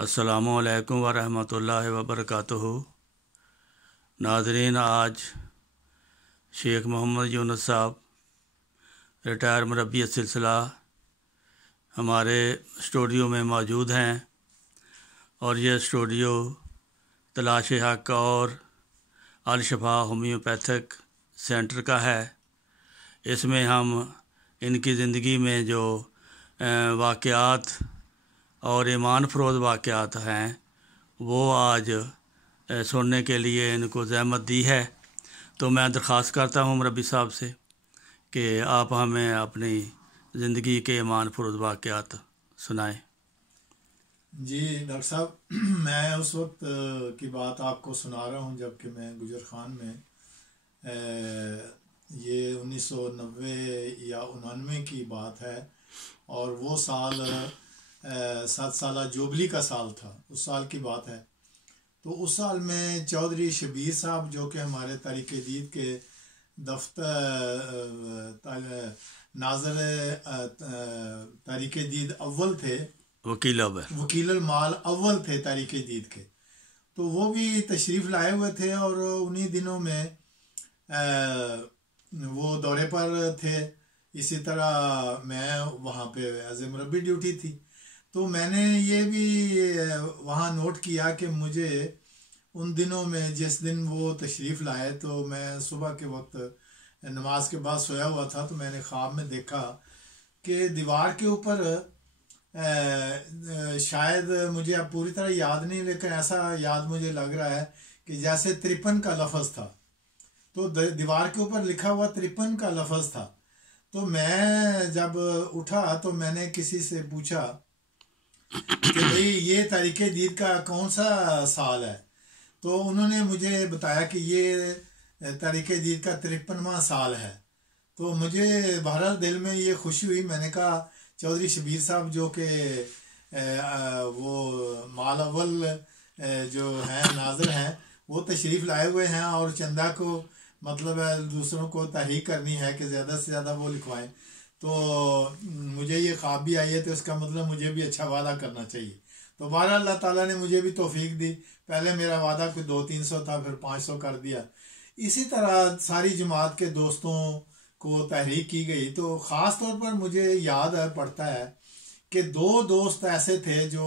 السلام علیکم ورحمۃ اللہ وبرکاتہ۔ ناظرین، آج شیخ محمد یونس صاحب ریٹائر مربی سلسلہ ہمارے اسٹوڈیو میں موجود ہیں، اور یہ اسٹوڈیو تلاش حق اور الشفا ہومیوپیتھک سینٹر کا ہے۔ اس میں ہم ان کی زندگی میں جو واقعات اور ایمان فروز واقعات ہیں وہ آج سننے کے لیے ان کو زحمت دی ہے، تو میں درخواست کرتا ہوں مربی صاحب سے کہ آپ ہمیں اپنی زندگی کے ایمان فروز واقعات سنائیں۔ جی ڈاکٹر صاحب، میں اس وقت کی بات آپ کو سنا رہا ہوں جب کہ میں گجر خان میں یہ 1990 یا 99 کی بات ہے، اور وہ سال 7 سالہ جوبلی کا سال تھا، اس سال کی بات ہے۔ تو اس سال میں چودھری شبیر صاحب جو کہ ہمارے تحریک جدید کے دفتر ناظر تحریک جدید اول تھے، وکیل المال اول تھے تحریک جدید کے، تو وہ بھی تشریف لائے ہوئے تھے، اور انہی دنوں میں وہ دورے پر تھے۔ اسی طرح میں وہاں پہ ایز اے مربی ڈیوٹی تھی، تو میں نے یہ بھی وہاں نوٹ کیا کہ مجھے ان دنوں میں جس دن وہ تشریف لائے تو میں صبح کے وقت نماز کے بعد سویا ہوا تھا، تو میں نے خواب میں دیکھا کہ دیوار کے اوپر شاید مجھے اب پوری طرح یاد نہیں، لیکن ایسا یاد مجھے لگ رہا ہے کہ جیسے 53 کا لفظ تھا، تو دیوار کے اوپر لکھا ہوا 53 کا لفظ تھا۔ تو میں جب اٹھا تو میں نے کسی سے پوچھا کہ بھئی یہ تحریک جدید کا کون سا سال ہے، تو انہوں نے مجھے بتایا کہ یہ تحریک جدید کا 53واں سال ہے۔ تو مجھے بہرحال دل میں یہ خوشی ہوئی، میں نے کہا چودھری شبیر صاحب جو کہ وہ مال اول جو ہیں ناظر ہیں، وہ تشریف لائے ہوئے ہیں، اور چندہ کو مطلب ہے دوسروں کو تحریک کرنی ہے کہ زیادہ سے زیادہ وہ لکھوائیں، تو مجھے یہ خواب بھی آئی ہے، تو اس کا مطلب مجھے بھی اچھا وعدہ کرنا چاہیے۔ تو بہرحال اللہ تعالیٰ نے مجھے بھی توفیق دی، پہلے میرا وعدہ کوئی 200-300 تھا، پھر 500 کر دیا۔ اسی طرح ساری جماعت کے دوستوں کو تحریک کی گئی، تو خاص طور پر مجھے یاد پڑتا ہے کہ 2 دوست ایسے تھے جو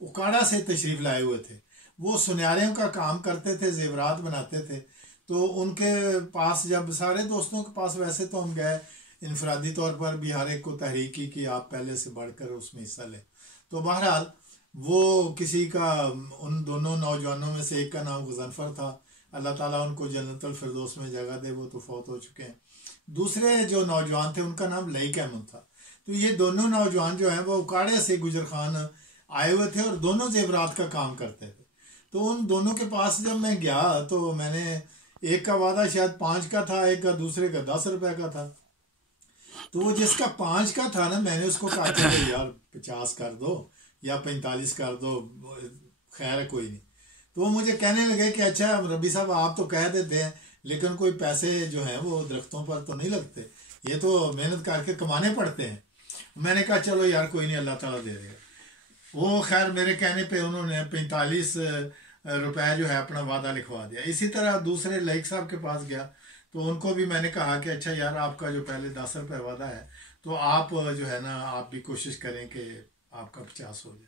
اکاڑا سے تشریف لائے ہوئے تھے، وہ سنیاریوں کا کام کرتے تھے، زیورات بناتے تھے۔ تو ان کے پاس جب سارے دوستوں کے پاس، ویسے تو ہم گئے انفرادی طور پر بھی ہر ایک کو تحریک کی کہ آپ پہلے سے بڑھ کر اس میں حصہ لیں، تو بہرحال وہ کسی کا، ان دونوں نوجوانوں میں سے ایک کا نام غضنفر تھا، اللہ تعالیٰ ان کو جنت الفردوس میں جگہ دے، وہ تو فوت ہو چکے ہیں۔ دوسرے جو نوجوان تھے ان کا نام لئیک احمد تھا۔ تو یہ دونوں نوجوان جو ہیں وہ اکاڑے سے گجر خان آئے ہوئے تھے، اور دونوں زیورات کا کام کرتے تھے۔ تو ان دونوں کے پاس جب میں گیا تو میں نے، ایک کا وعدہ شاید 5 کا تھا، ایک کا دوسرے کا 10 روپے کا تھا، تو وہ جس کا 5 کا تھا نا، میں نے اس کو کہا کہ یار 50 کر دو یا 45 کر دو، خیر ہے کوئی نہیں۔ تو وہ مجھے کہنے لگے کہ اچھا ربی صاحب آپ تو کہہ دیتے ہیں، لیکن کوئی پیسے جو ہیں وہ درختوں پر تو نہیں لگتے، یہ تو محنت کر کے کمانے پڑتے ہیں۔ میں نے کہا چلو یار کوئی نہیں، اللہ تعالیٰ دے دے گا۔ وہ خیر میرے کہنے پہ انہوں نے 45 روپے جو ہے اپنا وعدہ لکھوا دیا۔ اسی طرح دوسرے لائق صاحب کے پاس گیا، تو ان کو بھی میں نے کہا کہ اچھا یار آپ کا جو پہلے 10 روپے وعدہ ہے، تو آپ جو ہے نا آپ بھی کوشش کریں کہ آپ کا 50 ہو جائے۔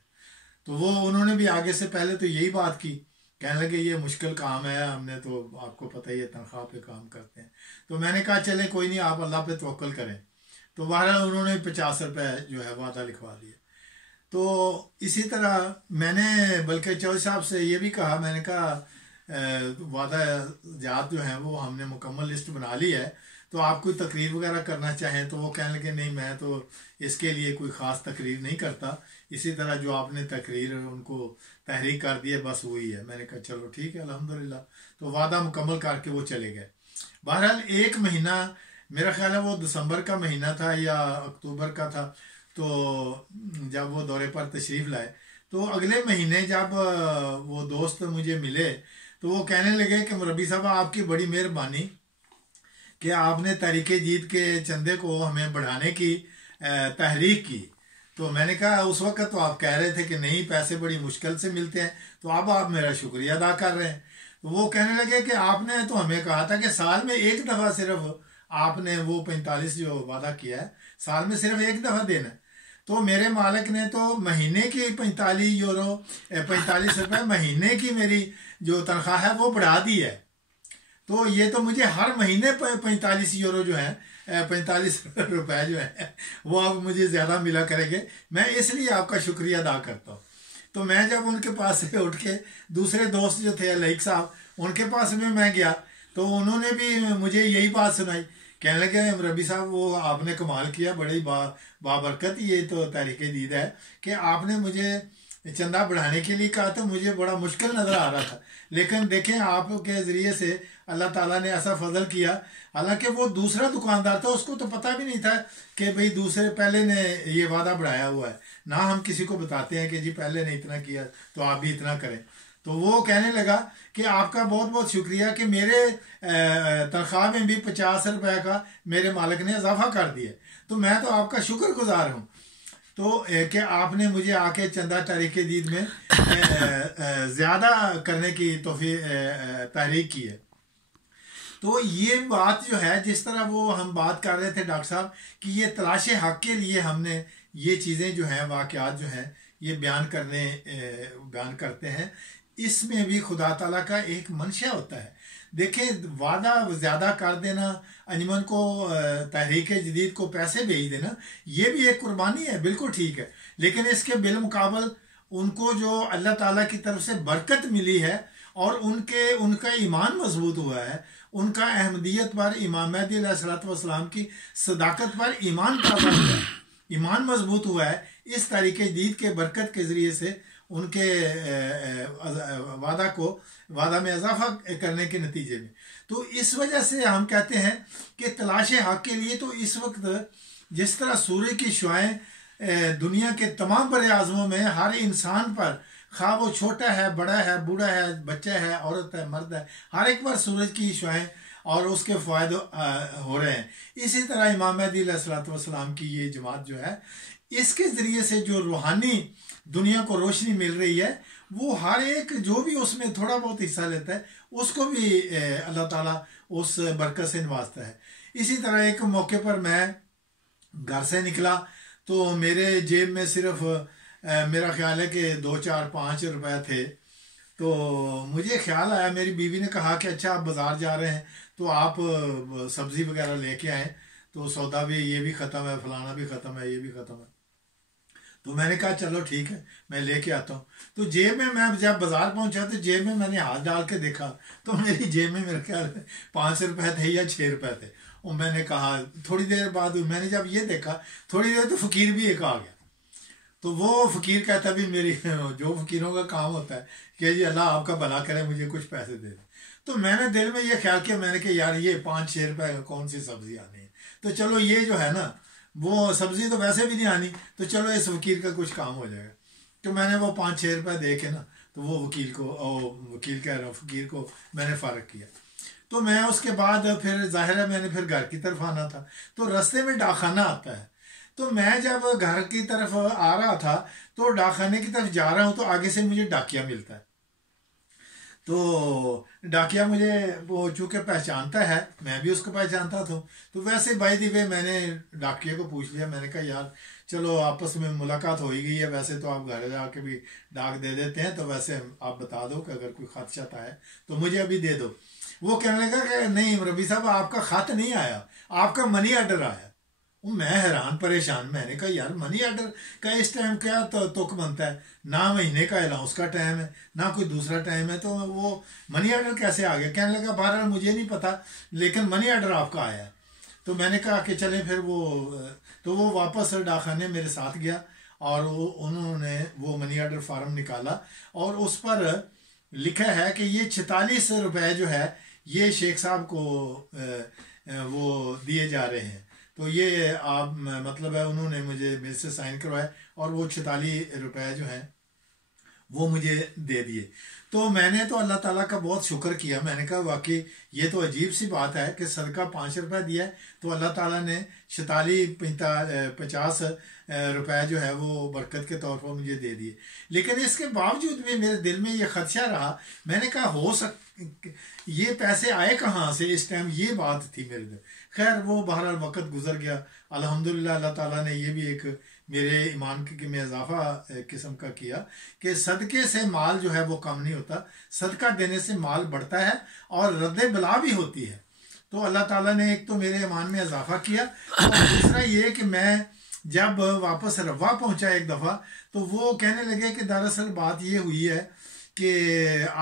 تو وہ انہوں نے بھی آگے سے پہلے تو یہی بات کی، کہنے لگے یہ مشکل کام ہے، ہم نے تو آپ کو پتہ ہی ہے تنخواہ پہ کام کرتے ہیں۔ تو میں نے کہا چلیں کوئی نہیں، آپ اللہ پہ توکل کریں۔ تو بہرحال انہوں نے 50 روپے جو ہے وعدہ لکھوا دیا۔ تو اسی طرح میں نے بلکہ چودھری صاحب سے یہ بھی کہا، میں نے کہا وعدہ جات جو ہیں وہ ہم نے مکمل لسٹ بنا لی ہے، تو آپ کوئی تقریر وغیرہ کرنا چاہیں، تو وہ کہنے لگے نہیں میں تو اس کے لیے کوئی خاص تقریر نہیں کرتا، اسی طرح جو آپ نے تقریر ان کو تحریک کر دی ہے بس وہی ہے۔ میں نے کہا چلو ٹھیک ہے الحمدللہ، تو وعدہ مکمل کر کے وہ چلے گئے۔ بہرحال 1 مہینہ، میرا خیال ہے وہ دسمبر کا مہینہ تھا یا اکتوبر کا تھا، تو جب وہ دورے پر تشریف لائے، تو اگلے مہینے جب وہ دوست مجھے ملے تو وہ کہنے لگے کہ مربی صاحب آپ کی بڑی مہربانی کہ آپ نے تحریک جدید کے چندے کو ہمیں بڑھانے کی تحریک کی، تو میں نے کہا اس وقت تو آپ کہہ رہے تھے کہ نہیں پیسے بڑی مشکل سے ملتے ہیں، تو اب آپ میرا شکریہ ادا کر رہے ہیں۔ تو وہ کہنے لگے کہ آپ نے تو ہمیں کہا تھا کہ سال میں ایک دفعہ صرف آپ نے وہ 45 جو وعدہ کیا ہے سال میں صرف ایک دفعہ دینا ہے۔ تو میرے مالک نے تو مہینے کی 45 روپے مہینے کی میری جو تنخواہ ہے وہ بڑھا دی ہے۔ تو یہ تو مجھے ہر مہینے 45 یورو جو ہے 45 روپے جو ہے وہ اب مجھے زیادہ ملا کریں گے، میں اس لیے آپ کا شکریہ ادا کرتا ہوں۔ تو میں جب ان کے پاس سے اٹھ کے دوسرے دوست جو تھے لائق صاحب ان کے پاس میں گیا تو انہوں نے بھی مجھے یہی بات سنائی، کہنے لگے ربی صاحب وہ آپ نے کمال کیا، بڑی بابرکت یہ تو تحریک دید ہے کہ آپ نے مجھے چندہ بڑھانے کے لیے کہا تو مجھے بڑا مشکل نظر آ رہا تھا، لیکن دیکھیں آپ کے ذریعے سے اللہ تعالیٰ نے ایسا فضل کیا۔ حالانکہ وہ دوسرا دکاندار تھا، اس کو تو پتہ بھی نہیں تھا کہ بھئی دوسرے پہلے نے یہ وعدہ بڑھایا ہوا ہے، نہ ہم کسی کو بتاتے ہیں کہ جی پہلے نے اتنا کیا تو آپ بھی اتنا کریں۔ تو وہ کہنے لگا کہ آپ کا بہت بہت شکریہ کہ میرے تنخواہ میں بھی 50 روپے کا میرے مالک نے اضافہ کر دیا، تو میں تو آپ کا شکر گزار ہوں۔ تو کہ آپ نے مجھے آ کے چندہ تحریک دید میں زیادہ کرنے کی تحریک کی ہے۔ تو یہ بات جو ہے جس طرح وہ ہم بات کر رہے تھے ڈاکٹر صاحب کہ یہ تلاش حق کے لیے ہم نے یہ چیزیں جو ہیں واقعات جو ہیں یہ بیان کرتے ہیں، اس میں بھی خدا تعالیٰ کا ایک منشا ہوتا ہے۔ دیکھیں وعدہ زیادہ کر دینا، انجمن کو تحریک جدید کو پیسے بھیج دینا، یہ بھی ایک قربانی ہے، بالکل ٹھیک ہے، لیکن اس کے بالمقابل ان کو جو اللہ تعالیٰ کی طرف سے برکت ملی ہے اور ان کا ایمان مضبوط ہوا ہے، ان کا احمدیت پر امام مہدی علیہ الصلوۃ والسلام کی صداقت پر ایمان تازہ ہوا ہے، ایمان مضبوط ہوا ہے اس تحریک جدید کے برکت کے ذریعے سے، ان کے وعدہ میں اضافہ کرنے کے نتیجے میں۔ تو اس وجہ سے ہم کہتے ہیں کہ تلاش حق کے لیے تو اس وقت جس طرح سورج کی شعاعیں دنیا کے تمام بر اعظموں میں ہر انسان پر، خواہ وہ چھوٹا ہے، بڑا ہے، بوڑھا ہے، بچہ ہے، عورت ہے، مرد ہے، ہر ایک پر سورج کی شعاعیں اور اس کے فوائد ہو رہے ہیں، اسی طرح امام مہدی علیہ الصلوۃ والسلام کی یہ جماعت جو ہے اس کے ذریعے سے جو روحانی دنیا کو روشنی مل رہی ہے، وہ ہر ایک جو بھی اس میں تھوڑا بہت حصہ لیتا ہے اس کو بھی اللہ تعالیٰ اس برکت سے نوازتا ہے۔ اسی طرح ایک موقع پر میں گھر سے نکلا تو میرے جیب میں صرف میرا خیال ہے کہ 2 4 5 روپے تھے، تو مجھے خیال آیا، میری بیوی نے کہا کہ اچھا آپ بازار جا رہے ہیں تو آپ سبزی وغیرہ لے کے آئیں، تو سودا بھی یہ بھی ختم ہے، فلانا بھی ختم ہے، یہ بھی ختم ہے۔ تو میں نے کہا چلو ٹھیک ہے میں لے کے آتا ہوں۔ تو جیب میں جب بازار پہنچا تو جیب میں نے ہاتھ ڈال کے دیکھا تو میری جیب میں میرے خیال 5 روپے تھے یا 6 روپے تھے، اور میں نے کہا تھوڑی دیر بعد میں نے جب یہ دیکھا تھوڑی دیر تو فقیر بھی ایک آ گیا، تو وہ فقیر کہتا بھی میری جو فقیروں کا کام ہوتا ہے کہ جی اللہ آپ کا بھلا کرے مجھے کچھ پیسے دے دیں۔ تو میں نے دل میں یہ خیال کیا، میں نے کہ یار یہ 5 6 روپے کون سی سبزی آنی ہے، تو چلو یہ جو ہے نا وہ سبزی تو ویسے بھی نہیں آنی، تو چلو اس وکیل کا کچھ کام ہو جائے گا۔ تو میں نے وہ 5 6 روپے دے کے نا تو وہ فقیر کو میں نے فارغ کیا۔ تو میں اس کے بعد پھر ظاہر ہے میں نے پھر گھر کی طرف آنا تھا، تو رستے میں ڈاک خانہ آتا ہے، تو میں جب گھر کی طرف آ رہا تھا تو ڈاک خانے کی طرف جا رہا ہوں تو آگے سے مجھے ڈاکیا ملتا ہے۔ تو ڈاکیا مجھے وہ چونکہ پہچانتا ہے، میں بھی اس کو پہچانتا تھا، تو ویسے بائی دی وے میں نے ڈاکیا کو پوچھ لیا، میں نے کہا یار چلو آپس میں ملاقات ہو ہی گئی ہے، ویسے تو آپ گھر جا کے بھی ڈاک دے دیتے ہیں، تو ویسے آپ بتا دو کہ اگر کوئی خط شط آئے تو مجھے ابھی دے دو۔ وہ کہنے لگا کہ نہیں ربی صاحب آپ کا خط نہیں آیا، آپ کا منی آرڈر آیا۔ میں حیران پریشان، میں نے کہا یار منی آرڈر کا اس ٹائم کیا تک بنتا ہے، نہ مہینے کا الاؤنس کا ٹائم ہے نہ کوئی دوسرا ٹائم ہے، تو وہ منی آرڈر کیسے آ گیا؟ کہنے لگا بہرحال مجھے نہیں پتا لیکن منی آرڈر آپ کا آیا ہے۔ تو میں نے کہا کہ چلیں پھر وہ واپس ڈاک خانے میرے ساتھ گیا اور انہوں نے وہ منی آرڈر فارم نکالا اور اس پر لکھا ہے کہ یہ 46 روپے جو ہے یہ شیخ صاحب کو وہ دیے جا رہے ہیں۔ تو یہ آپ مطلب ہے انہوں نے مجھے میرے سے سائن کروایا اور وہ 46 روپے جو ہیں وہ مجھے دے دیے۔ تو میں نے تو اللہ تعالیٰ کا بہت شکر کیا، میں نے کہا واقعی یہ تو عجیب سی بات ہے کہ صدقہ 5 روپے دیا ہے تو اللہ تعالیٰ نے 50 روپے جو ہے وہ برکت کے طور پر مجھے دے دیے۔ لیکن اس کے باوجود بھی میرے دل میں یہ خدشہ رہا، میں نے کہا یہ پیسے آئے کہاں سے اس ٹائم، یہ بات تھی میرے دل۔ خیر وہ بہرحال وقت گزر گیا، الحمدللہ اللہ تعالیٰ نے یہ بھی ایک میرے ایمان میں اضافہ قسم کا کیا کہ صدقے سے مال جو ہے وہ کم نہیں ہوتا، صدقہ دینے سے مال بڑھتا ہے اور رد بلا بھی ہوتی ہے۔ تو اللہ تعالیٰ نے ایک تو میرے ایمان میں اضافہ کیا، اور دوسرا یہ کہ میں جب واپس روا پہنچا ایک دفعہ تو وہ کہنے لگے کہ دراصل بات یہ ہوئی ہے کہ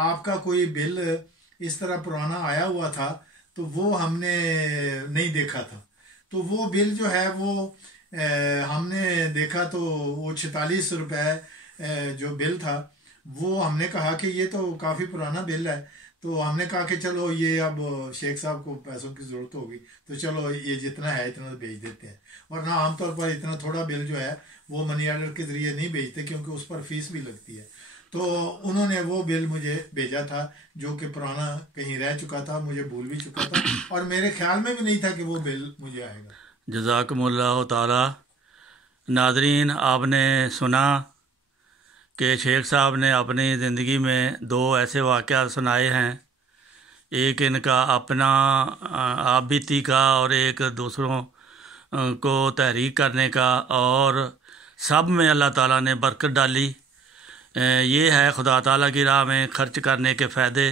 آپ کا کوئی بل اس طرح پرانا آیا ہوا تھا تو وہ ہم نے نہیں دیکھا تھا، تو وہ بل جو ہے وہ ہم نے دیکھا تو وہ 46 روپے جو بل تھا وہ ہم نے کہا کہ یہ تو کافی پرانا بل ہے، تو ہم نے کہا کہ چلو یہ اب شیخ صاحب کو پیسوں کی ضرورت ہوگی تو چلو یہ جتنا ہے اتنا بھیج دیتے ہیں، ورنہ عام طور پر اتنا تھوڑا بل جو ہے وہ منی آرڈر کے ذریعے نہیں بھیجتے کیونکہ اس پر فیس بھی لگتی ہے۔ تو انہوں نے وہ بل مجھے بھیجا تھا جو کہ پرانا کہیں رہ چکا تھا، مجھے بھول بھی چکا تھا اور میرے خیال میں بھی نہیں تھا کہ وہ بل مجھے آئے گا۔ جزاکم اللہ تعالی۔ ناظرین، آپ نے سنا کہ شیخ صاحب نے اپنی زندگی میں 2 ایسے واقعات سنائے ہیں، ایک ان کا اپنا آپ بیتی کا اور ایک دوسروں کو تحریک کرنے کا، اور سب میں اللہ تعالیٰ نے برکت ڈالی۔ یہ ہے خدا تعالیٰ کی راہ میں خرچ کرنے کے فائدے،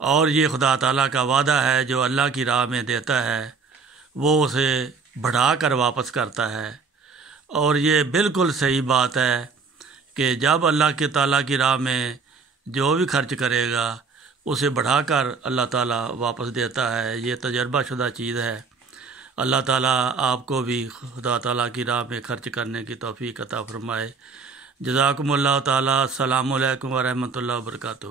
اور یہ خدا تعالیٰ کا وعدہ ہے جو اللہ کی راہ میں دیتا ہے وہ اسے بڑھا کر واپس کرتا ہے۔ اور یہ بالکل صحیح بات ہے کہ جب اللہ کے تعالیٰ کی راہ میں جو بھی خرچ کرے گا اسے بڑھا کر اللہ تعالیٰ واپس دیتا ہے، یہ تجربہ شدہ چیز ہے۔ اللہ تعالیٰ آپ کو بھی خدا تعالیٰ کی راہ میں خرچ کرنے کی توفیق عطا فرمائے۔ جزاکم اللہ تعالیٰ۔ السلام علیکم ورحمۃ اللہ وبرکاتہ۔